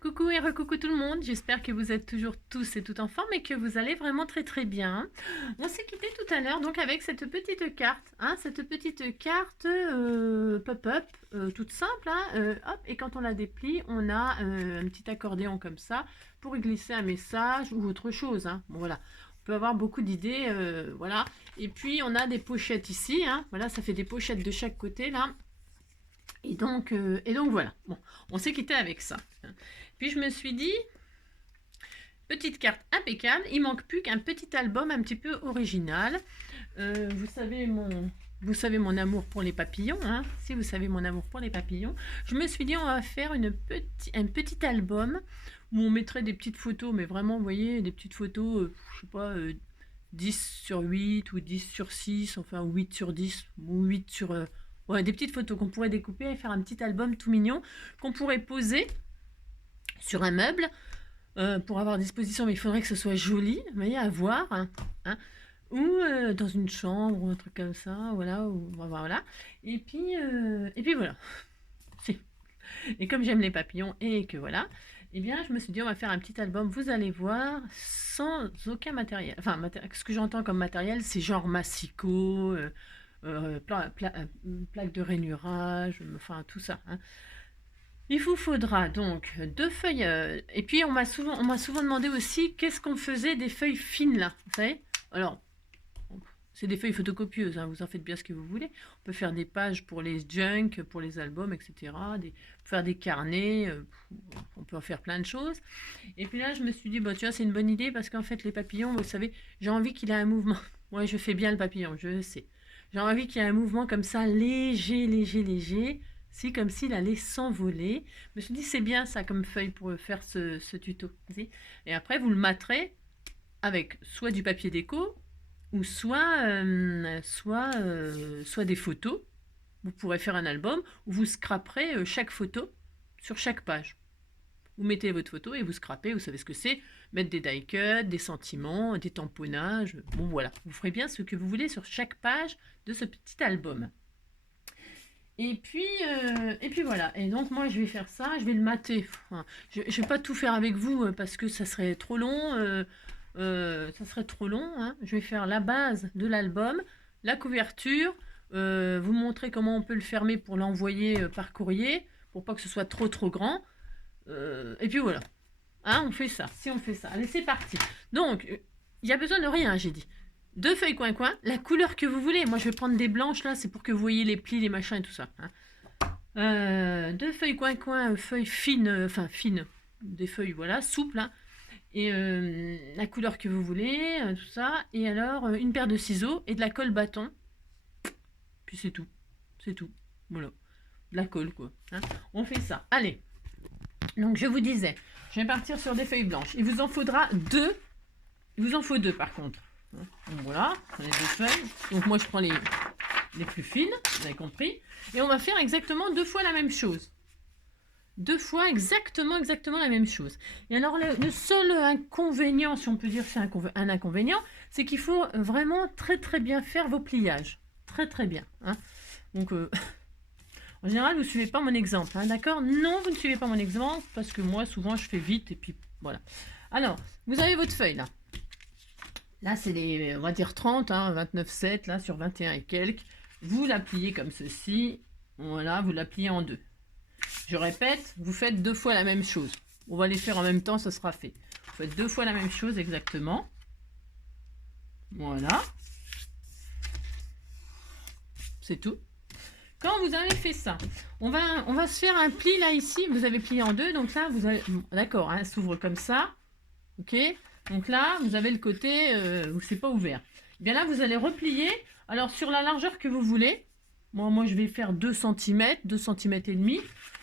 Coucou et recoucou tout le monde, j'espère que vous êtes toujours tous et toutes en forme et que vous allez vraiment très très bien. On s'est quitté tout à l'heure donc avec cette petite carte, cette petite carte pop-up, toute simple, hop, et quand on la déplie, on a un petit accordéon comme ça pour y glisser un message ou autre chose. Bon, voilà, on peut avoir beaucoup d'idées, voilà. Et puis on a des pochettes ici, voilà, ça fait des pochettes de chaque côté là. Et donc voilà, bon, on s'est quitté avec ça. Puis je me suis dit, petite carte impeccable, il manque plus qu'un petit album un petit peu original. Vous savez mon amour pour les papillons, si vous savez mon amour pour les papillons. Je me suis dit, on va faire un petit album où on mettrait des petites photos, mais vraiment, vous voyez, des petites photos, je sais pas, 10 sur 8 ou 10 sur 6, enfin 8 sur 10 ou 8 sur... ouais, des petites photos qu'on pourrait découper et faire un petit album tout mignon qu'on pourrait poser sur un meuble pour avoir disposition, mais il faudrait que ce soit joli, vous voyez, à voir, ou dans une chambre ou un truc comme ça, voilà, voilà. Et puis voilà. Et comme j'aime les papillons et que voilà, eh bien, je me suis dit, on va faire un petit album, vous allez voir, sans aucun matériel. Enfin, ce que j'entends comme matériel, c'est genre massicot, plaque de rainurage, enfin tout ça. Il vous faudra donc 2 feuilles. Et puis on m'a souvent demandé aussi qu'est-ce qu'on faisait des feuilles fines là. Vous savez. Alors, c'est des feuilles photocopieuses, vous en faites bien ce que vous voulez. On peut faire des pages pour les junk, pour les albums, etc. Faire des carnets, on peut en faire plein de choses. Et puis là, je me suis dit, tu vois, c'est une bonne idée parce qu'en fait, les papillons, vous savez, j'ai envie qu'il ait un mouvement. Ouais, je fais bien le papillon, je sais. J'ai envie qu'il y ait un mouvement comme ça, léger, léger, léger. C'est comme s'il allait s'envoler. Je me suis dit, c'est bien ça comme feuille pour faire ce tuto. Et après, vous le mâterez avec soit du papier déco, ou soit des photos. Vous pourrez faire un album où vous scraperez chaque photo sur chaque page. Vous mettez votre photo et vous scrapez, vous savez ce que c'est, mettre des die cuts, des sentiments, des tamponnages. Bon voilà, vous ferez bien ce que vous voulez sur chaque page de ce petit album. Et puis voilà. Et donc moi je vais faire ça, je vais le mater. Enfin, je vais pas tout faire avec vous parce que ça serait trop long. Je vais faire la base de l'album, la couverture, vous montrer comment on peut le fermer pour l'envoyer par courrier, pour pas que ce soit trop grand. Et puis voilà. On fait ça. Si on fait ça. Allez, c'est parti. Donc, il n'y a besoin de rien, j'ai dit. 2 feuilles coin-coin, la couleur que vous voulez. Moi, je vais prendre des blanches, là, c'est pour que vous voyez les plis, les machins et tout ça. 2 feuilles coin-coin, feuilles fines, fines, des feuilles, voilà, souples, et la couleur que vous voulez, tout ça. Et alors, une paire de ciseaux et de la colle bâton. Puis c'est tout. C'est tout. Voilà. De la colle, quoi. On fait ça. Allez. Donc, je vous disais, je vais partir sur des feuilles blanches. Il vous en faudra 2. Il vous en faut 2, par contre. Donc voilà, prenez 2 feuilles. Donc moi, je prends les plus fines, vous avez compris. Et on va faire exactement 2 fois la même chose. 2 fois exactement la même chose. Et alors, le seul inconvénient, si on peut dire c'est un inconvénient, c'est qu'il faut vraiment très très bien faire vos pliages. Très très bien. Donc, en général, vous ne suivez pas mon exemple, d'accord? Non, vous ne suivez pas mon exemple, parce que moi, souvent, je fais vite, et puis voilà. Alors, vous avez votre feuille, là. Là, c'est les, on va dire 30, 29,7, là, sur 21 et quelques. Vous la pliez comme ceci. Voilà, vous la pliez en 2. Je répète, vous faites 2 fois la même chose. On va les faire en même temps, ça sera fait. Vous faites 2 fois la même chose exactement. Voilà. C'est tout. Quand vous avez fait ça, on va se faire un pli là ici. Vous avez plié en 2, donc là, vous avez... D'accord, s'ouvre comme ça. Ok. Donc là, vous avez le côté où c'est pas ouvert. Bien là, vous allez replier. Alors, sur la largeur que vous voulez. Moi, je vais faire 2 cm, 2 cm et demi.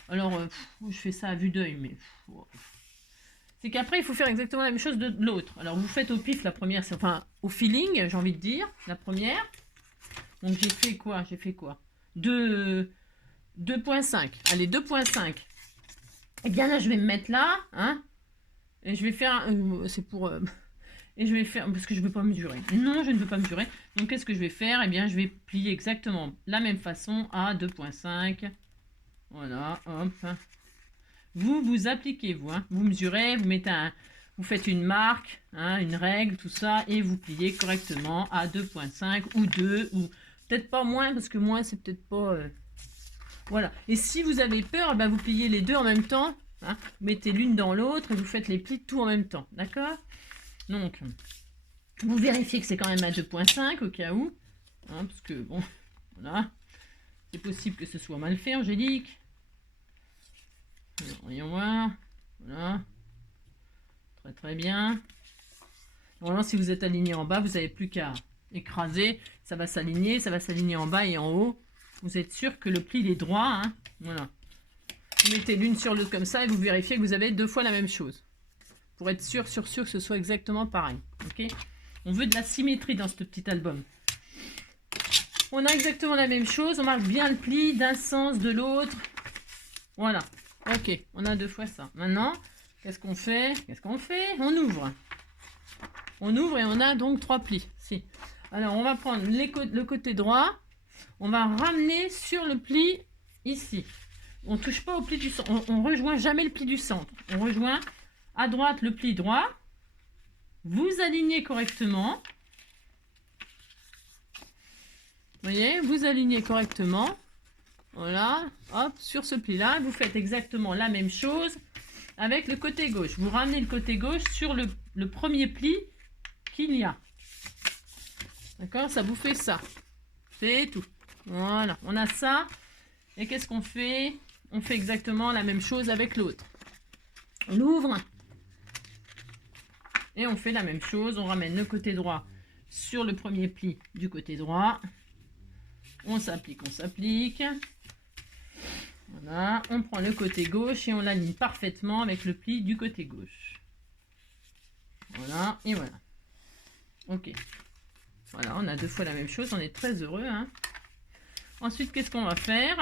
Alors, je fais ça à vue d'œil, mais... C'est qu'après, il faut faire exactement la même chose de l'autre. Alors, vous faites au pif la première, enfin, au feeling, j'ai envie de dire, la première. Donc, j'ai fait quoi 2,5. Allez, 2,5. Et bien là, je vais me mettre là, et je vais faire, c'est pour, et je vais faire, parce que je ne veux pas mesurer. Non, je ne veux pas mesurer. Donc, qu'est-ce que je vais faire? Eh bien, je vais plier exactement la même façon à 2,5. Voilà, hop. vous appliquez, vous. Hein. Vous mesurez, vous mettez vous faites une marque, hein, une règle, tout ça, et vous pliez correctement à 2,5 ou 2, ou peut-être pas moins, parce que moins, c'est peut-être pas... Voilà. Et si vous avez peur, ben, vous pliez les deux en même temps. Hein. Vous mettez l'une dans l'autre et vous faites les plis tout en même temps. D'accord? Donc, vous vérifiez que c'est quand même à 2,5 au cas où. Hein, parce que, bon, voilà. C'est possible que ce soit mal fait, Angélique. Alors, voyons voir. Voilà. Très très bien. Normalement, si vous êtes aligné en bas, vous n'avez plus qu'à écraser. Ça va s'aligner en bas et en haut. Vous êtes sûr que le pli il est droit. Hein. Voilà. Vous mettez l'une sur l'autre comme ça et vous vérifiez que vous avez 2 fois la même chose. Pour être sûr que ce soit exactement pareil. Ok? On veut de la symétrie dans ce petit album. On a exactement la même chose. On marque bien le pli d'un sens, de l'autre. Voilà. Ok, on a 2 fois ça. Maintenant, qu'est-ce qu'on fait? On ouvre. On ouvre et on a donc 3 plis. Si. Alors, on va prendre le côté droit. On va ramener sur le pli ici. On ne touche pas au pli du centre. On rejoint jamais le pli du centre. On rejoint à droite le pli droit. Vous alignez correctement. Vous voyez, vous alignez correctement. Voilà. Hop, sur ce pli-là, vous faites exactement la même chose avec le côté gauche. Vous ramenez le côté gauche sur le premier pli qu'il y a. D'accord? Ça vous fait ça. C'est tout. Voilà. On a ça. Et qu'est-ce qu'on fait? On fait exactement la même chose avec l'autre. On ouvre. Et on fait la même chose. On ramène le côté droit sur le premier pli du côté droit. On s'applique, on s'applique. Voilà. On prend le côté gauche et on l'aligne parfaitement avec le pli du côté gauche. Voilà. Et voilà. Ok. Voilà, on a 2 fois la même chose. On est très heureux. Hein. Ensuite, qu'est-ce qu'on va faire?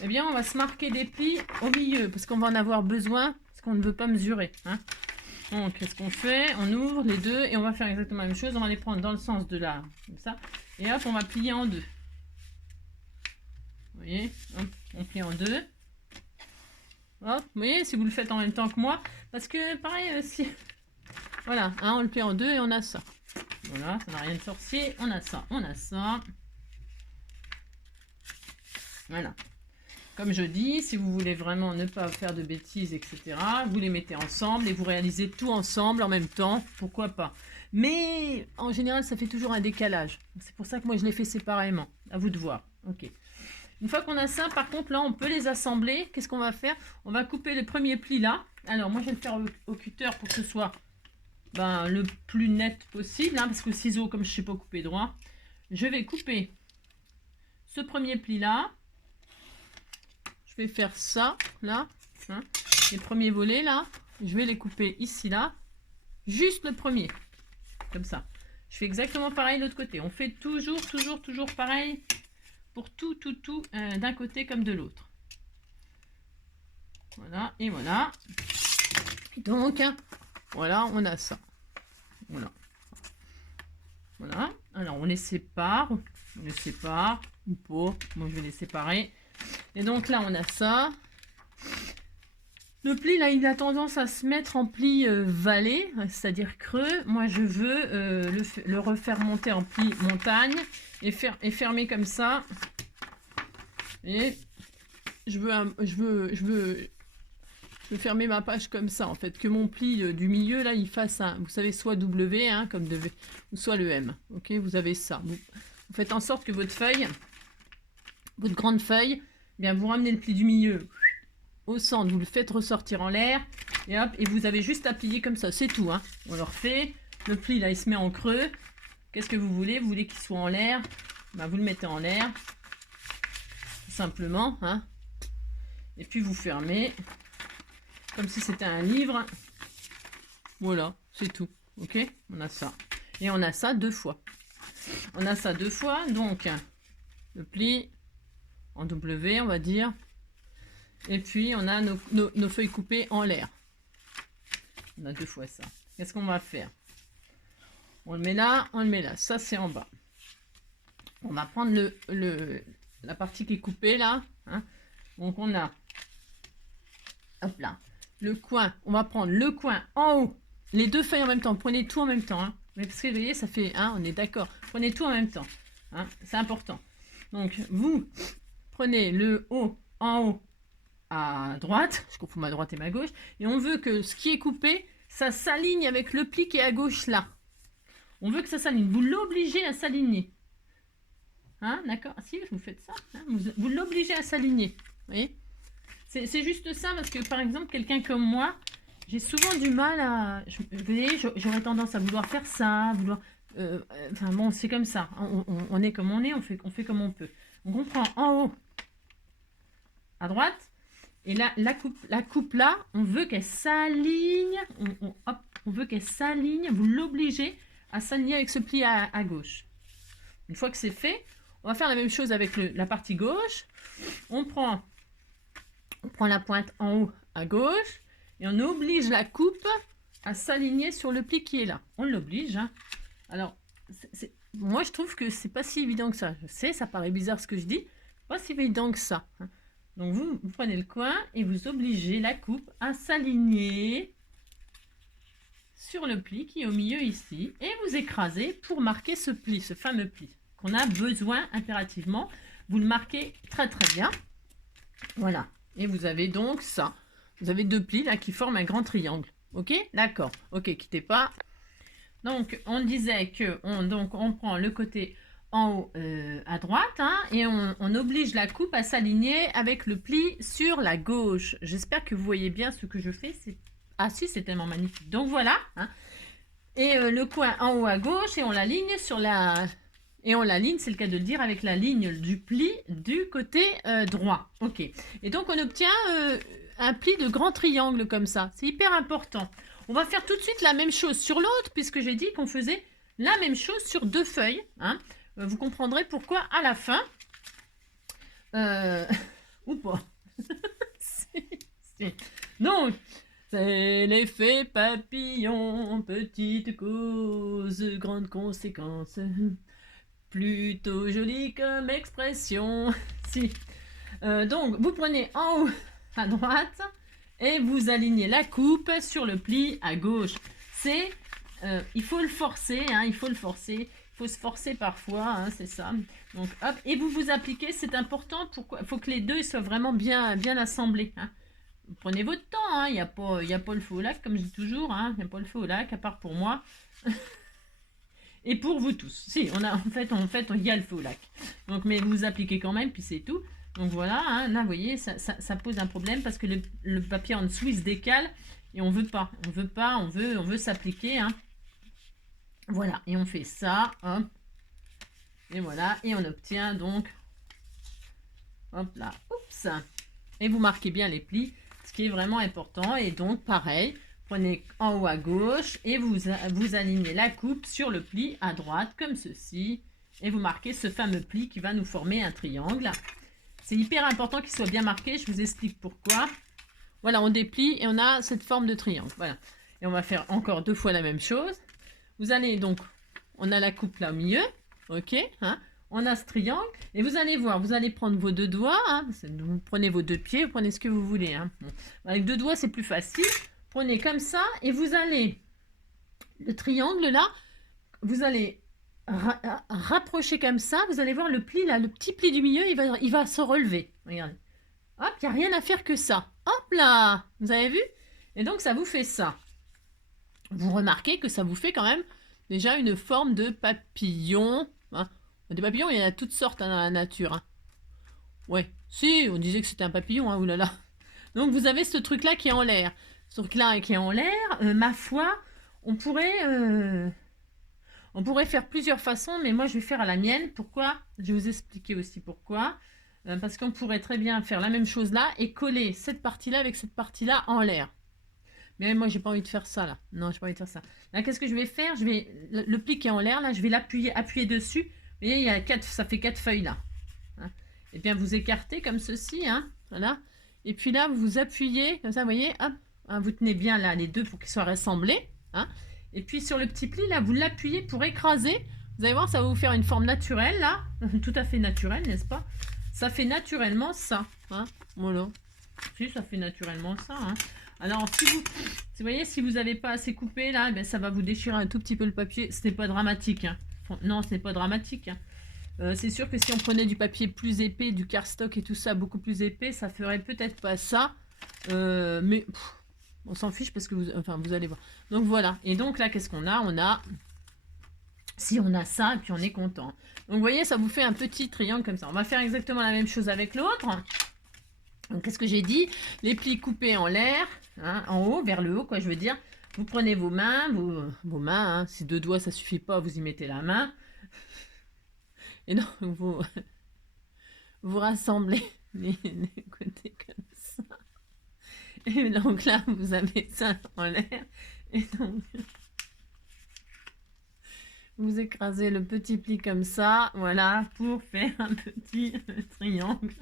Eh bien, on va se marquer des plis au milieu, parce qu'on va en avoir besoin, parce qu'on ne veut pas mesurer. Hein. Donc, qu'est-ce qu'on fait? On ouvre les deux, et on va faire exactement la même chose. On va les prendre dans le sens de là, comme ça. Et hop, on va plier en 2. Vous voyez? Hop, on plie en 2. Hop, vous voyez, si vous le faites en même temps que moi. Parce que, pareil, si... Voilà, hein, on le plie en 2 et on a ça. Voilà, ça n'a rien de sorcier. On a ça, on a ça. Voilà. Comme je dis, si vous voulez vraiment ne pas faire de bêtises, etc., vous les mettez ensemble et vous réalisez tout ensemble en même temps. Pourquoi pas? Mais en général, ça fait toujours un décalage. C'est pour ça que moi, je les fais séparément. À vous de voir. Ok. Une fois qu'on a ça, par contre, là, on peut les assembler. Qu'est-ce qu'on va faire? On va couper le premier pli là. Alors, moi, je vais le faire au cutter pour que ce soit le plus net possible. Hein, parce que le ciseau, comme je ne sais pas couper droit, je vais couper ce premier pli là. Je vais faire ça, là, hein, les premiers volets, là, je vais les couper ici, là, juste le premier, comme ça. Je fais exactement pareil de l'autre côté. On fait toujours pareil pour tout, d'un côté comme de l'autre. Voilà, et voilà. Donc, voilà, on a ça. Voilà. Voilà. Alors, on les sépare, ou pas. Moi, je vais les séparer. Et donc là, on a ça. Le pli, là, il a tendance à se mettre en pli vallée, c'est-à-dire creux. Moi, je veux le refaire monter en pli montagne et fermer comme ça. Et je veux fermer ma page comme ça, en fait. Que mon pli du milieu, là, il fasse un, vous savez, soit W, hein, comme de, ou soit le M. Ok, vous avez ça. Vous faites en sorte que votre feuille, votre grande feuille, bien, vous ramenez le pli du milieu au centre, vous le faites ressortir en l'air, et hop, et vous avez juste à plier comme ça, c'est tout. Hein. On le refait, le pli là il se met en creux. Qu'est-ce que vous voulez? Vous voulez qu'il soit en l'air? Vous le mettez en l'air, tout simplement. Hein. Et puis vous fermez, comme si c'était un livre. Voilà, c'est tout. Ok, on a ça. Et on a ça 2 fois. On a ça 2 fois, donc le pli en W, on va dire. Et puis, on a nos feuilles coupées en l'air. On a 2 fois ça. Qu'est-ce qu'on va faire? On le met là, on le met là. Ça, c'est en bas. On va prendre la partie qui est coupée là. Hein. Donc, on a hop là, le coin, on va prendre le coin en haut, les deux feuilles en même temps, prenez tout en même temps, hein. Mais parce que vous voyez, ça fait, hein, on est d'accord, prenez tout en même temps, hein, c'est important. Donc vous prenez le haut en haut à droite, je confonds ma droite et ma gauche, et on veut que ce qui est coupé, ça s'aligne avec le pli qui est à gauche là. On veut que ça s'aligne, vous l'obligez à s'aligner. Hein, d'accord? Si, vous faites ça, hein, vous l'obligez à s'aligner, vous voyez? C'est juste ça, parce que par exemple, quelqu'un comme moi, j'ai souvent du mal à... Vous voyez, j'aurais tendance à vouloir faire ça, vouloir... enfin bon, c'est comme ça. On est comme on est, on fait comme on peut. Donc on prend en haut, à droite, et là, la coupe là, on veut qu'elle s'aligne. On veut qu'elle s'aligne, vous l'obligez à s'aligner avec ce pli à gauche. Une fois que c'est fait, on va faire la même chose avec la partie gauche. On prend la pointe en haut à gauche et on oblige la coupe à s'aligner sur le pli qui est là. On l'oblige. Hein. Alors, moi je trouve que c'est pas si évident que ça. Je sais, ça paraît bizarre ce que je dis. Pas si évident que ça. Hein. Donc vous prenez le coin et vous obligez la coupe à s'aligner sur le pli qui est au milieu ici. Et vous écrasez pour marquer ce pli, ce fameux pli qu'on a besoin impérativement. Vous le marquez très très bien. Voilà. Et vous avez donc ça. Vous avez deux plis là qui forment un grand triangle. Ok? D'accord. Ok, quittez pas. Donc, on disait que on prend le côté en haut à droite hein, et on oblige la coupe à s'aligner avec le pli sur la gauche. J'espère que vous voyez bien ce que je fais. Ah si, c'est tellement magnifique. Donc voilà. Hein. Et le coin en haut à gauche et on l'aligne sur la... Et on l'aligne, c'est le cas de le dire, avec la ligne du pli du côté droit. Ok. Et donc, on obtient un pli de grand triangle comme ça. C'est hyper important. On va faire tout de suite la même chose sur l'autre, puisque j'ai dit qu'on faisait la même chose sur deux feuilles. Hein. Vous comprendrez pourquoi à la fin. Ou pas. Donc, c'est l'effet papillon, petite cause, grande conséquence. Plutôt joli comme expression. Si. Donc, vous prenez en haut à droite et vous alignez la coupe sur le pli à gauche. C'est, il faut le forcer, hein, il faut le forcer. Il faut se forcer parfois, hein, c'est ça. Donc, hop, et vous appliquez, c'est important. Pourquoi? Il faut que les deux soient vraiment bien assemblés. Hein. Vous prenez votre temps, hein, il n'y a pas le feu au lac, comme je dis toujours. Hein, il n'y a pas le feu au lac, à part pour moi. Et pour vous tous. Si, en fait, il y a le feu au lac. Donc, mais vous appliquez quand même, puis c'est tout. Donc voilà, hein, là, vous voyez, ça pose un problème parce que le papier en dessous, il se décale et on veut pas. On veut s'appliquer. Hein. Voilà, et on fait ça, hop. Et voilà, et on obtient donc, hop là, oups. Et vous marquez bien les plis, ce qui est vraiment important. Et donc, pareil. Prenez en haut à gauche et vous alignez la coupe sur le pli à droite comme ceci. Et vous marquez ce fameux pli qui va nous former un triangle. C'est hyper important qu'il soit bien marqué. Je vous explique pourquoi. Voilà, on déplie et on a cette forme de triangle. Voilà. Et on va faire encore deux fois la même chose. Vous allez donc, on a la coupe là au milieu. Ok. Hein, on a ce triangle. Et vous allez voir, vous allez prendre vos deux doigts. Hein, vous prenez vos deux pieds, vous prenez ce que vous voulez. Hein. Bon. Avec deux doigts, c'est plus facile. Prenez comme ça et vous allez, le triangle là, vous allez rapprocher comme ça, vous allez voir le pli là, le petit pli du milieu, il va se relever. Regardez. Hop, il n'y a rien à faire que ça. Hop là, vous avez vu? Et donc ça vous fait ça. Vous remarquez que ça vous fait quand même déjà une forme de papillon. Hein. Des papillons, il y en a toutes sortes hein, dans la nature. Hein. Ouais, si, on disait que c'était un papillon, hein, oulala. Donc vous avez ce truc là qui est en l'air. Ce truc-là qui est en l'air, ma foi, on pourrait faire plusieurs façons, mais moi je vais faire à la mienne. Pourquoi? Je vais vous expliquer aussi pourquoi. Parce qu'on pourrait très bien faire la même chose là et coller cette partie-là avec cette partie-là en l'air. Mais moi j'ai pas envie de faire ça là. Non, j'ai pas envie de faire ça. Là, qu'est-ce que je vais faire? Je vais le pli qui est en l'air là, je vais appuyer dessus. Vous voyez, il y a ça fait 4 feuilles là. Hein. Et bien vous écartez comme ceci, hein. Voilà. Et puis là vous appuyez comme ça, vous voyez, hop. Hein, vous tenez bien là les deux pour qu'ils soient rassemblés. Hein. Et puis sur le petit pli, là, vous l'appuyez pour écraser. Vous allez voir, ça va vous faire une forme naturelle, là. Tout à fait naturelle, n'est-ce pas? Ça fait naturellement ça. Hein. Voilà. Si, ça fait naturellement ça. Hein. Alors, vous voyez, si vous n'avez pas assez coupé, là, ben, ça va vous déchirer un tout petit peu le papier. Ce n'est pas dramatique. Hein. Non, ce n'est pas dramatique. Hein. C'est sûr que si on prenait du papier plus épais, du cardstock et tout ça, beaucoup plus épais, ça ferait peut-être pas ça. Mais on s'en fiche parce que vous allez voir. Donc voilà. Et donc là, qu'est-ce qu'on a? Si on a ça, et puis on est content. Donc vous voyez, ça vous fait un petit triangle comme ça. On va faire exactement la même chose avec l'autre. Donc qu'est-ce que j'ai dit? Les plis coupés en l'air, hein, en haut, vers le haut, quoi, je veux dire. Vous prenez vos mains, vos mains, hein, si 2 doigts ça suffit pas, vous y mettez la main. Et donc vous rassemblez les côtés comme ça. Et donc là, vous avez ça en l'air. Et donc, vous écrasez le petit pli comme ça, voilà, pour faire un petit triangle.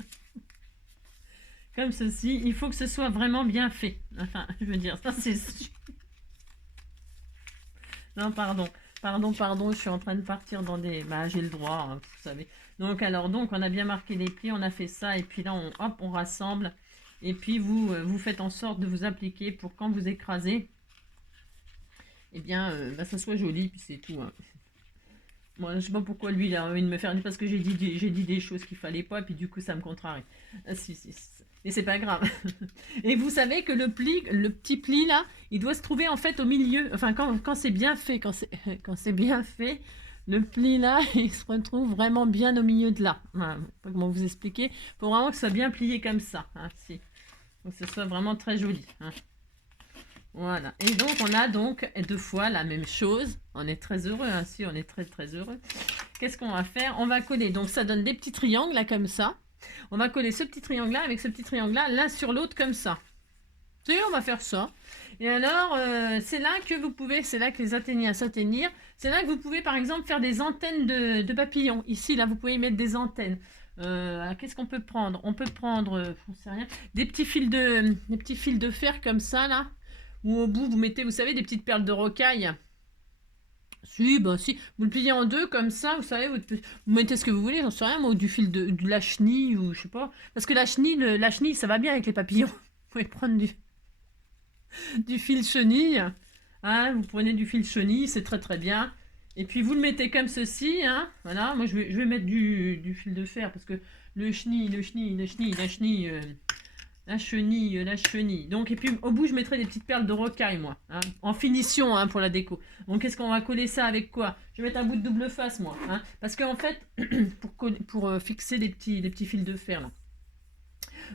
Comme ceci. Il faut que ce soit vraiment bien fait. Enfin, je veux dire, ça c'est... Non, pardon. Pardon, je suis en train de partir dans des... Bah, j'ai le droit, hein, vous savez. Donc, on a bien marqué les plis, on a fait ça, et puis là, on rassemble. Et puis, vous faites en sorte de vous appliquer pour quand vous écrasez, eh bien, ça soit joli, puis c'est tout. Hein. Moi, je sais pas pourquoi lui, il a envie de me faire... Parce que j'ai dit des choses qu'il fallait pas, et puis du coup, ça me contrarie. Ah, si. Mais c'est pas grave. Et vous savez que le petit pli là, il doit se trouver en fait au milieu. Enfin, quand c'est bien fait, quand c'est bien fait, le pli là, il se retrouve vraiment bien au milieu de là. Voilà, pas comment vous expliquer. Il faut vraiment que ce soit bien plié comme ça. Hein, si. Faut que ce soit vraiment très joli. Hein. Voilà. Et donc, on a donc 2 fois la même chose. On est très heureux. Hein, si, on est très très heureux. Qu'est-ce qu'on va faire? On va coller. Donc, ça donne des petits triangles là comme ça. On va coller ce petit triangle-là avec ce petit triangle-là, l'un sur l'autre comme ça. Et on va faire ça. Et alors, c'est là que vous pouvez, c'est là que les athéniens s'atteignir. C'est là que vous pouvez, par exemple, faire des antennes de papillons. Ici, là, vous pouvez y mettre des antennes. Qu'est-ce qu'on peut prendre? On peut prendre, j'en sais rien, des petits fils de fer comme ça, là. Où au bout, vous mettez, vous savez, des petites perles de rocaille. Si, vous le pliez en 2 comme ça, vous savez, vous mettez ce que vous voulez, j'en sais rien, moi, ou du fil de la chenille, ou je sais pas. Parce que la chenille, ça va bien avec les papillons. Vous pouvez prendre du fil chenille. Hein, vous prenez du fil chenille, c'est très très bien. Et puis vous le mettez comme ceci, hein. Voilà, moi je vais mettre du fil de fer, parce que la chenille. Donc, et puis au bout, je mettrai des petites perles de rocaille, moi, hein, en finition, hein, pour la déco. Donc, qu'est-ce qu'on va coller ça avec quoi? Je vais mettre un bout de double face, moi, hein, parce qu'en fait, pour fixer les petits fils de fer,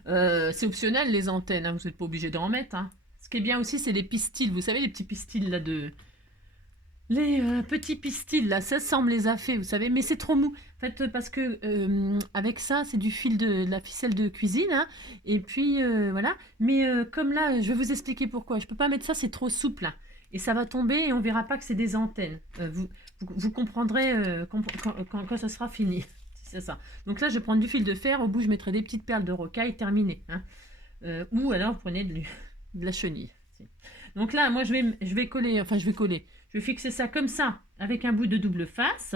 là, c'est optionnel, les antennes, hein, vous n'êtes pas obligé d'en mettre. Hein. Ce qui est bien aussi, c'est les pistils. Vous savez, les petits pistils, là, les petits pistils, là, ça semble les a fait, vous savez, mais c'est trop mou. En fait, parce que avec ça, c'est du fil de la ficelle de cuisine, hein, et puis voilà. Mais comme là, je vais vous expliquer pourquoi. Je peux pas mettre ça, c'est trop souple, hein, et ça va tomber et on verra pas que c'est des antennes. Vous comprendrez quand ça sera fini. C'est ça. Donc là, je vais prendre du fil de fer. Au bout, je mettrai des petites perles de rocaille terminées. Hein. Ou alors, vous prenez de la chenille. Donc là, moi, je vais coller. Enfin, je vais coller. Je vais fixer ça comme ça, avec un bout de double face.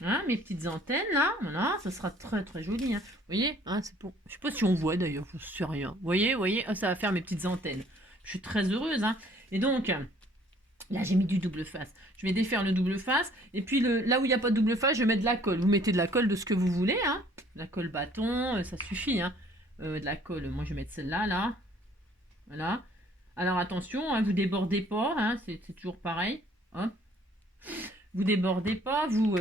Hein, mes petites antennes, là. Voilà, ça sera très, très joli. Hein. Vous voyez, hein, c'est pour... Je sais pas si on voit, d'ailleurs. Je ne sais rien. Vous voyez, oh, ça va faire mes petites antennes. Je suis très heureuse. Hein. Et donc, là, j'ai mis du double face. Je vais défaire le double face. Et puis, là où il n'y a pas de double face, je vais mettre de la colle. Vous mettez de la colle de ce que vous voulez. Hein. De la colle bâton, ça suffit. Hein. De la colle, moi, je vais mettre celle-là, là. Voilà. Alors attention, hein, vous débordez pas, hein, c'est toujours pareil. Hop. Vous débordez pas, vous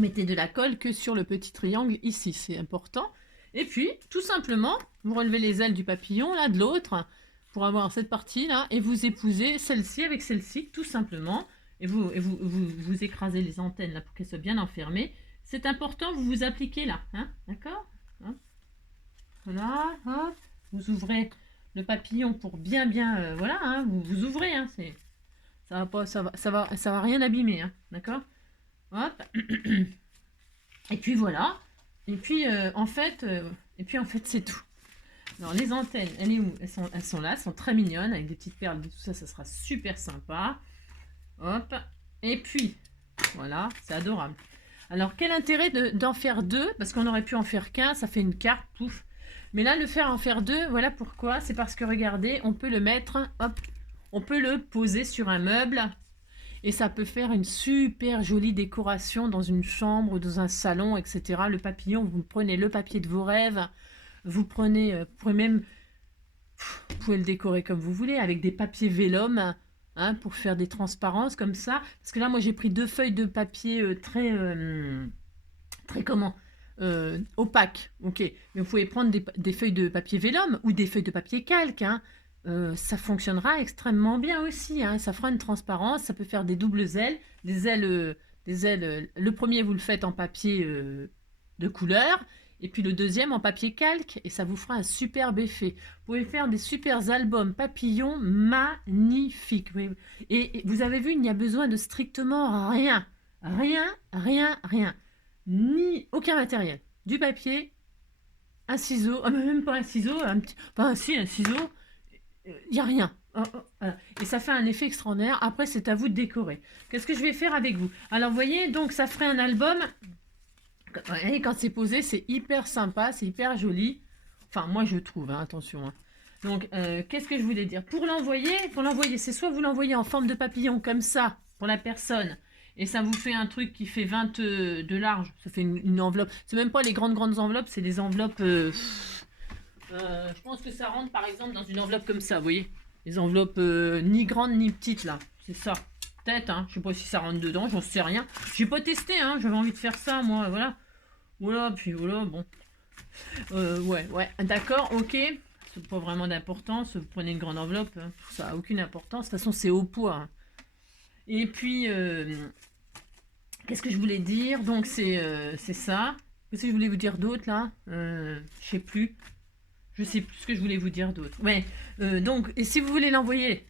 mettez de la colle que sur le petit triangle ici, c'est important. Et puis, tout simplement, vous relevez les ailes du papillon, là, de l'autre, pour avoir cette partie-là, et vous épousez celle-ci avec celle-ci, tout simplement. Et vous écrasez les antennes, là, pour qu'elles soient bien enfermées. C'est important, vous vous appliquez là, hein, d'accord, hein. Voilà, hop. Vous ouvrez le papillon pour bien voilà, hein, vous ouvrez, hein, ça va rien abîmer, hein, d'accord, hop. Et puis voilà, et puis en fait c'est tout. Alors les antennes, elles sont là, elles sont très mignonnes avec des petites perles, tout ça, ça sera super sympa, hop. Et puis voilà, c'est adorable. Alors, quel intérêt d'en faire deux? Parce qu'on aurait pu en faire qu'un, ça fait une carte, pouf. Mais là, le faire en faire deux, voilà pourquoi. C'est parce que, regardez, on peut le mettre, hop, on peut le poser sur un meuble. Et ça peut faire une super jolie décoration dans une chambre, dans un salon, etc. Le papillon, vous prenez le papier de vos rêves. Vous prenez, vous pouvez même, vous pouvez le décorer comme vous voulez, avec des papiers vélum, hein, pour faire des transparences comme ça. Parce que là, moi, j'ai pris 2 feuilles de papier très comment opaque, ok. Mais vous pouvez prendre des feuilles de papier vélum ou des feuilles de papier calque, hein. Ça fonctionnera extrêmement bien aussi, hein. Ça fera une transparence, ça peut faire des doubles ailes, des ailes. Le premier, vous le faites en papier de couleur, et puis le deuxième en papier calque, et ça vous fera un superbe effet. Vous pouvez faire des super albums papillons magnifiques. Oui. Et vous avez vu, il n'y a besoin de strictement rien. Rien, rien, rien. Ni aucun matériel. Du papier, un ciseau, même pas un ciseau, enfin si, un ciseau, il n'y a rien. Voilà. Et ça fait un effet extraordinaire. Après, c'est à vous de décorer. Qu'est-ce que je vais faire avec vous? Alors, vous voyez, donc ça ferait un album. Et quand c'est posé, c'est hyper sympa, c'est hyper joli. Enfin, moi, je trouve, hein, attention. Hein. Donc, qu'est-ce que je voulais dire? Pour l'envoyer, c'est soit vous l'envoyez en forme de papillon, comme ça, pour la personne, et ça vous fait un truc qui fait 20 de large. Ça fait une enveloppe. C'est même pas les grandes enveloppes, c'est des enveloppes... je pense que ça rentre, par exemple, dans une enveloppe comme ça, vous voyez? Les enveloppes ni grandes ni petites, là. C'est ça. Peut-être, hein. Je sais pas si ça rentre dedans, j'en sais rien. J'ai pas testé, hein. J'avais envie de faire ça, moi, voilà. Voilà, puis voilà, bon. Ouais, d'accord, ok. C'est pas vraiment d'importance. Vous prenez une grande enveloppe, hein. Ça a aucune importance. De toute façon, c'est au poids. Hein. Et puis, qu'est-ce que je voulais dire? Donc, c'est ça. Qu'est-ce que je voulais vous dire d'autre, là? Je sais plus. Je sais plus ce que je voulais vous dire d'autre. Ouais, donc, et si vous voulez l'envoyer,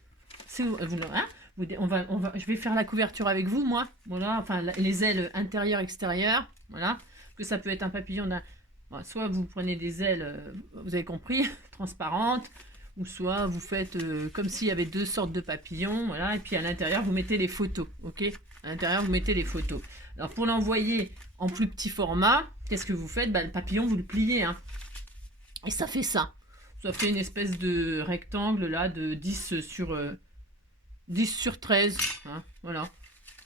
si hein, je vais faire la couverture avec vous, moi. Voilà, enfin, les ailes intérieures, extérieures. Voilà. Que ça peut être un papillon d'un... Bon, soit vous prenez des ailes, vous avez compris, transparentes, ou soit vous faites comme s'il y avait 2 sortes de papillons, voilà, et puis à l'intérieur, vous mettez les photos, ok? À l'intérieur, vous mettez les photos. Alors, pour l'envoyer en plus petit format, qu'est-ce que vous faites? Bah, le papillon, vous le pliez, hein. Et ça fait ça. Ça fait une espèce de rectangle, là, de 10 sur 13, hein, voilà. À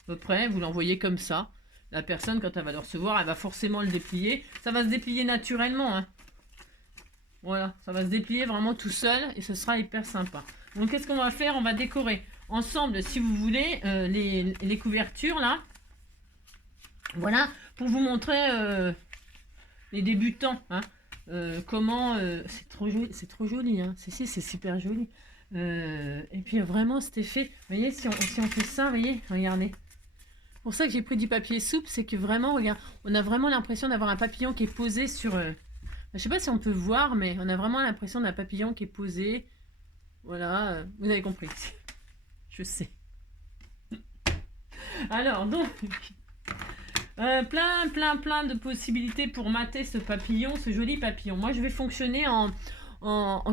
peu près, vous l'envoyez comme ça. La personne, quand elle va le recevoir, elle va forcément le déplier. Ça va se déplier naturellement. Hein. Voilà, ça va se déplier vraiment tout seul et ce sera hyper sympa. Donc, qu'est-ce qu'on va faire? On va décorer ensemble, si vous voulez, les couvertures, là. Voilà, pour vous montrer les débutants. Hein. Comment... c'est trop joli. Hein. C'est super joli. Et puis, vraiment, cet effet... Vous voyez, si on fait ça, vous voyez, regardez. Pour ça que j'ai pris du papier souple, c'est que vraiment, regarde, on a vraiment l'impression d'avoir un papillon qui est posé sur... je sais pas si on peut voir, mais on a vraiment l'impression d'un papillon qui est posé. Voilà, vous avez compris. Je sais. Alors, donc, plein de possibilités pour mater ce papillon, ce joli papillon. Moi, je vais fonctionner en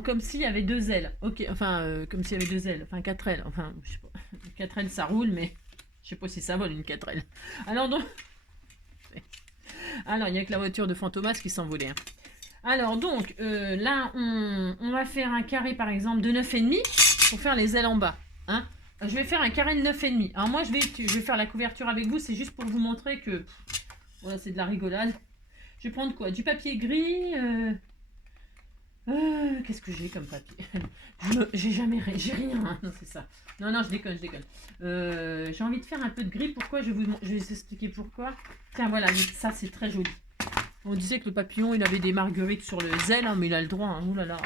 comme s'il y avait 2 ailes. Ok, enfin, comme s'il y avait 2 ailes, enfin 4 ailes. Enfin, je sais pas, 4 ailes, ça roule, mais... Je sais pas si ça vole une 4L. Alors donc... Alors, il n'y a que la voiture de Fantomas qui s'envolait. Hein. Alors donc, là, on va faire un carré, par exemple, de 9,5 pour faire les ailes en bas. Hein. Je vais faire un carré de 9,5. Alors moi, je vais faire la couverture avec vous. C'est juste pour vous montrer que... Voilà, c'est de la rigolade. Je vais prendre quoi? Du papier gris... qu'est-ce que j'ai comme papier? J'ai rien. Hein. Non, c'est ça. Non, je déconne. J'ai envie de faire un peu de gris. Pourquoi? Je vais vous expliquer pourquoi. Tiens, voilà, ça c'est très joli. On disait que le papillon, il avait des marguerites sur les ailes, hein, mais il a le droit. Hein. Ouh là là,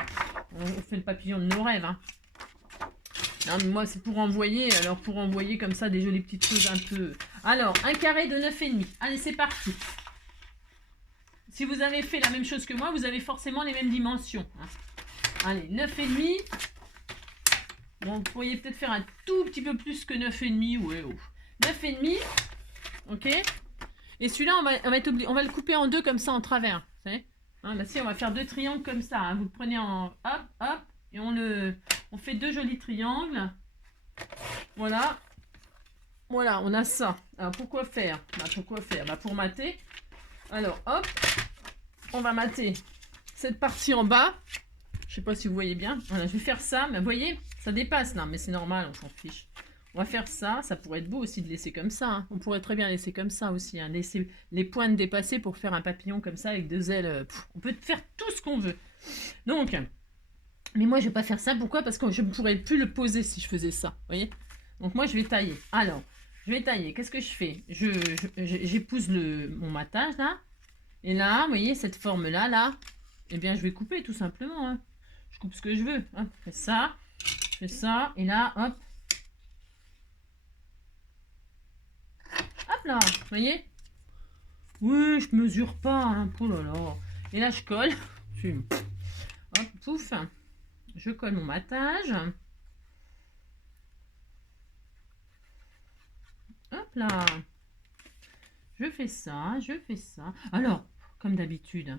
on fait le papillon de nos rêves. Hein. Non, mais moi, c'est pour envoyer. Alors, pour envoyer comme ça des jolies petites choses un peu... Alors, un carré de 9,5. Allez, c'est parti. Si vous avez fait la même chose que moi, vous avez forcément les mêmes dimensions. Hein. Allez, 9,5. Bon, vous pourriez peut-être faire un tout petit peu plus que 9,5. Ouais, oh. 9,5. Ok. Et celui-là, on va le couper en 2 comme ça en travers. Vous savez hein, bah, si, on va faire 2 triangles comme ça. Hein. Vous le prenez en... Hop, hop. Et on fait 2 jolis triangles. Voilà. Voilà, on a ça. Alors, pourquoi faire? Pourquoi faire? Pour mater. Alors, hop, on va mater cette partie en bas. Je sais pas si vous voyez bien. Voilà, je vais faire ça, mais vous voyez, ça dépasse là, mais c'est normal, on s'en fiche. On va faire ça, ça pourrait être beau aussi de laisser comme ça. Hein. On pourrait très bien laisser comme ça aussi, hein. Laisser les pointes dépasser pour faire un papillon comme ça avec 2 ailes. On peut faire tout ce qu'on veut. Donc, mais moi je vais pas faire ça, pourquoi? Parce que je ne pourrais plus le poser si je faisais ça, vous voyez. Donc moi je vais tailler. Alors, je vais tailler, qu'est-ce que je fais? J'épouse mon matage là. Et là, vous voyez, cette forme-là, là, eh bien je vais couper tout simplement. Hein. Je coupe ce que je veux. Hein. Je fais ça, et là, hop. Hop là, vous voyez? Oui, je mesure pas, hein. Oh là là. Et là, je colle. Hop, pouf. Je colle mon matage. Hop là. Je fais ça, je fais ça. Alors, comme d'habitude,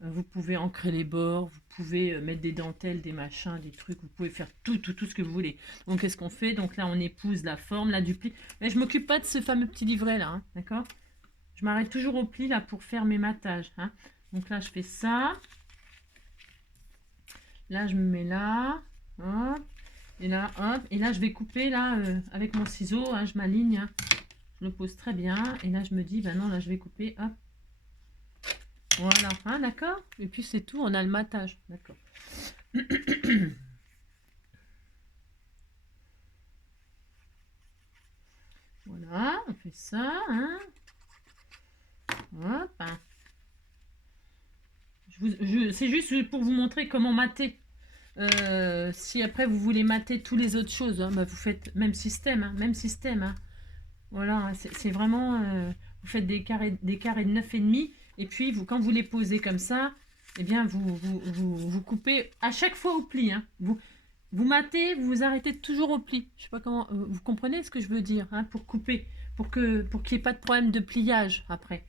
vous pouvez ancrer les bords, vous pouvez mettre des dentelles, des machins, des trucs, vous pouvez faire tout ce que vous voulez. Donc, qu'est-ce qu'on fait? Donc là, on épouse la forme, là, du pli. Mais je m'occupe pas de ce fameux petit livret, là, hein, d'accord? Je m'arrête toujours au pli, là, pour faire mes matages. Hein. Donc là, je fais ça. Là, je me mets là. Hop. Et là, hop. Et là, je vais couper, là, avec mon ciseau. Hein, je m'aligne. Hein. Je le pose très bien. Et là, je me dis, ben non, là, je vais couper. Hop. Voilà. Hein, d'accord? Et puis, c'est tout. On a le matage. D'accord. Voilà. On fait ça. Hein. Hop. C'est juste pour vous montrer comment mater. Si après vous voulez mater toutes les autres choses, hein, vous faites même système. Hein, même système. Hein. Voilà, c'est vraiment... vous faites des carrés de 9,5. Et puis, quand vous les posez comme ça, eh bien, vous coupez à chaque fois au pli. Hein. Vous matez, vous vous arrêtez toujours au pli. Je sais pas comment... vous comprenez ce que je veux dire, hein, pour couper, pour qu'il n'y ait pas de problème de pliage après.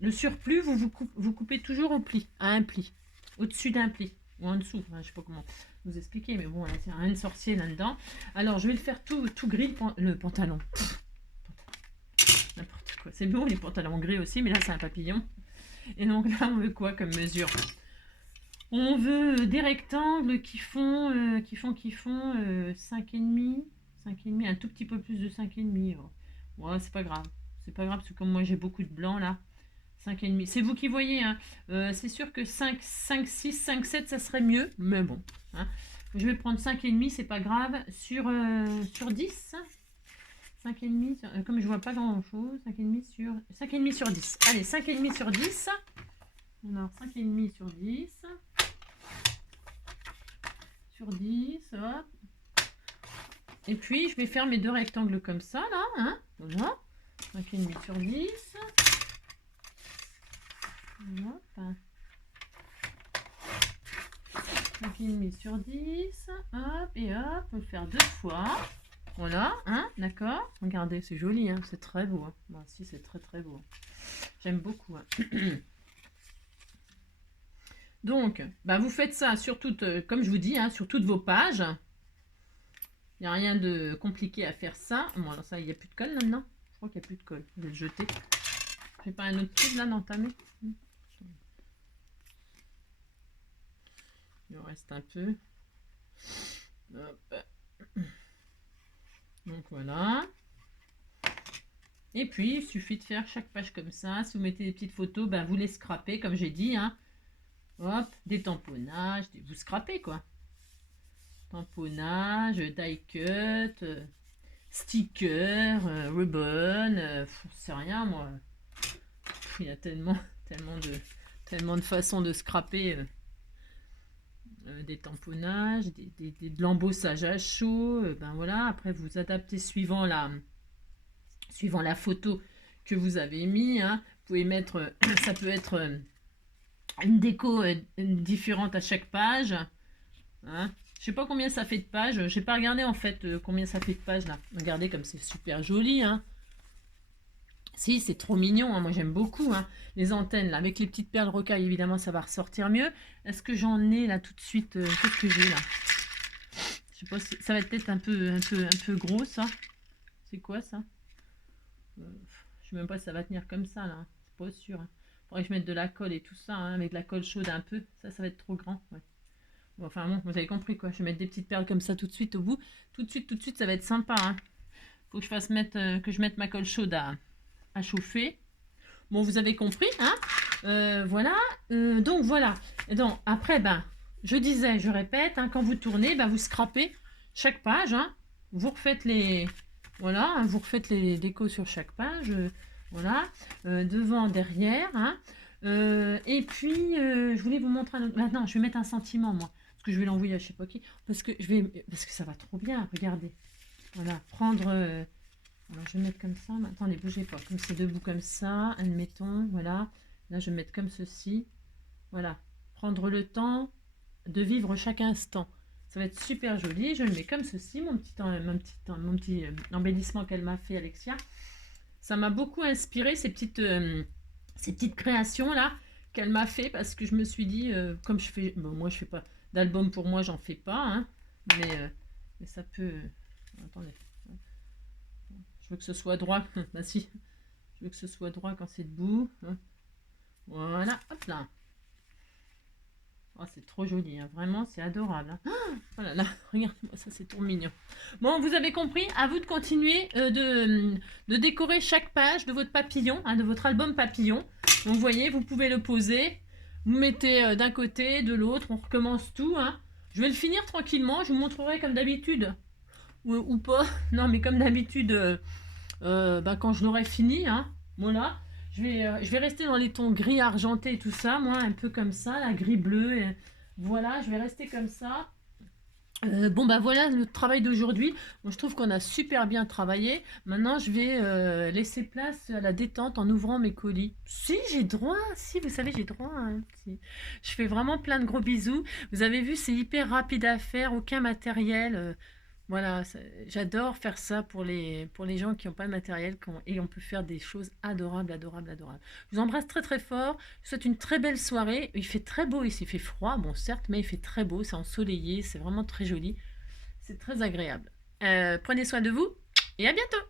Le surplus, vous coupez toujours au pli, à un pli, au-dessus d'un pli, ou en dessous. Enfin, je sais pas comment vous expliquer, mais bon, il y a rien de sorcier là-dedans. Alors, je vais le faire tout gris, le pantalon. N'importe quoi. C'est beau, les pantalons gris aussi, mais là, c'est un papillon. Et donc là, on veut quoi comme mesure? On veut des rectangles qui font 5,5, un tout petit peu plus de 5,5. Ouais, c'est pas grave. C'est pas grave, parce que comme moi, j'ai beaucoup de blanc, là. 5,5. C'est vous qui voyez, hein. C'est sûr que 5, 6, 5, 7, ça serait mieux. Mais bon. Hein. Je vais prendre 5,5, c'est pas grave. Sur 10. 5,5, comme je vois pas grand chose. 5,5 sur 10. Allez, 5,5 sur 10. Alors, 5,5 sur 10. Sur 10, hop. Et puis, je vais faire mes deux rectangles comme ça, là. Hein. Voilà. 5,5 sur 10. Hop. 5,5 sur 10. Hop, et hop, on peut le faire 2 fois. Voilà, hein, d'accord. Regardez, c'est joli, hein, c'est très beau. Hein. Bon, si, c'est très beau. J'aime beaucoup. Hein. Donc, vous faites ça sur toutes, comme je vous dis, hein, sur toutes vos pages. Il n'y a rien de compliqué à faire ça. Bon, alors ça, il n'y a plus de colle maintenant. Je crois qu'il n'y a plus de colle. Je vais le jeter. J'ai pas un autre tube là dans ta main. Il en reste un peu. Hop. Donc voilà. Et puis, il suffit de faire chaque page comme ça. Si vous mettez des petites photos, vous les scrapez, comme j'ai dit. Hein. Hop, des tamponnages. Vous scrapez, quoi. Tamponnage, die cut, sticker, ribbon. C'est rien, moi. Il y a tellement de façons de scraper. Des tamponnages, de l'embossage à chaud, voilà. Après, vous adaptez suivant la photo que vous avez mis. Hein. Vous pouvez mettre, ça peut être une déco différente à chaque page. Hein. Je sais pas combien ça fait de pages. J'ai pas regardé en fait combien ça fait de pages là. Regardez comme c'est super joli. Hein. Si, c'est trop mignon, hein. Moi j'aime beaucoup. Hein. Les antennes, là, avec les petites perles rocailles, évidemment, ça va ressortir mieux. Est-ce que j'en ai là tout de suite? Qu'est-ce que j'ai là? Je sais pas si ça va être peut-être un peu gros ça. C'est quoi ça? Je sais même pas si ça va tenir comme ça là. C'est pas sûr. Faudrait que je mette de la colle et tout ça, hein, avec de la colle chaude un peu. Ça va être trop grand. Ouais. Bon, enfin bon, vous avez compris quoi. Je vais mettre des petites perles comme ça tout de suite au bout. Tout de suite, ça va être sympa. Hein. Faut que je fasse que je mette ma colle chaude à chauffer. Bon, vous avez compris, hein. Voilà. Donc voilà. Et donc après, je disais, je répète, hein, quand vous tournez, vous scrapez chaque page. Hein. Vous refaites les, voilà, hein, vous refaites les décos sur chaque page. Voilà, devant, derrière. Hein. Et puis, je voulais vous montrer un autre. Maintenant, je vais mettre un sentiment, moi, parce que je vais l'envoyer à je sais pas qui, parce que ça va trop bien. Regardez. Voilà, prendre. Alors, je vais mettre comme ça. Attendez, bougez pas. Comme c'est debout comme ça, admettons. Voilà. Là, je vais mettre comme ceci. Voilà. Prendre le temps de vivre chaque instant. Ça va être super joli. Je le mets comme ceci, mon petit embellissement qu'elle m'a fait, Alexia. Ça m'a beaucoup inspiré, ces petites créations-là qu'elle m'a fait, parce que je me suis dit, comme je fais... Bon, moi, je fais pas d'album pour moi, j'en fais pas. Hein, mais ça peut... attendez. Je veux que ce soit droit. Bah si. Je veux que ce soit droit quand c'est debout. Hein. Voilà. Hop là. Oh, c'est trop joli. Hein. Vraiment, c'est adorable. Hein. Oh là là. Regardez-moi ça, c'est trop mignon. Bon, vous avez compris. À vous de continuer de décorer chaque page de votre papillon, hein, de votre album papillon. Donc, vous voyez, vous pouvez le poser. Vous mettez d'un côté, de l'autre. On recommence tout. Hein. Je vais le finir tranquillement. Je vous montrerai comme d'habitude. Ou pas. Non, mais comme d'habitude... quand je l'aurai fini, hein, voilà, je vais rester dans les tons gris argenté et tout ça, moi, un peu comme ça, la gris bleu, et voilà, je vais rester comme ça. Voilà le travail d'aujourd'hui. Moi, je trouve qu'on a super bien travaillé. Maintenant, je vais laisser place à la détente en ouvrant mes colis. Si, j'ai droit. Si, vous savez, j'ai droit. Hein, si. Je fais vraiment plein de gros bisous. Vous avez vu, c'est hyper rapide à faire, aucun matériel. Voilà, j'adore faire ça pour les gens qui n'ont pas de matériel et on peut faire des choses adorables, adorables, adorables. Je vous embrasse très très fort. Je vous souhaite une très belle soirée. Il fait très beau ici, il fait froid, bon certes, mais il fait très beau, c'est ensoleillé, c'est vraiment très joli. C'est très agréable. Prenez soin de vous et à bientôt.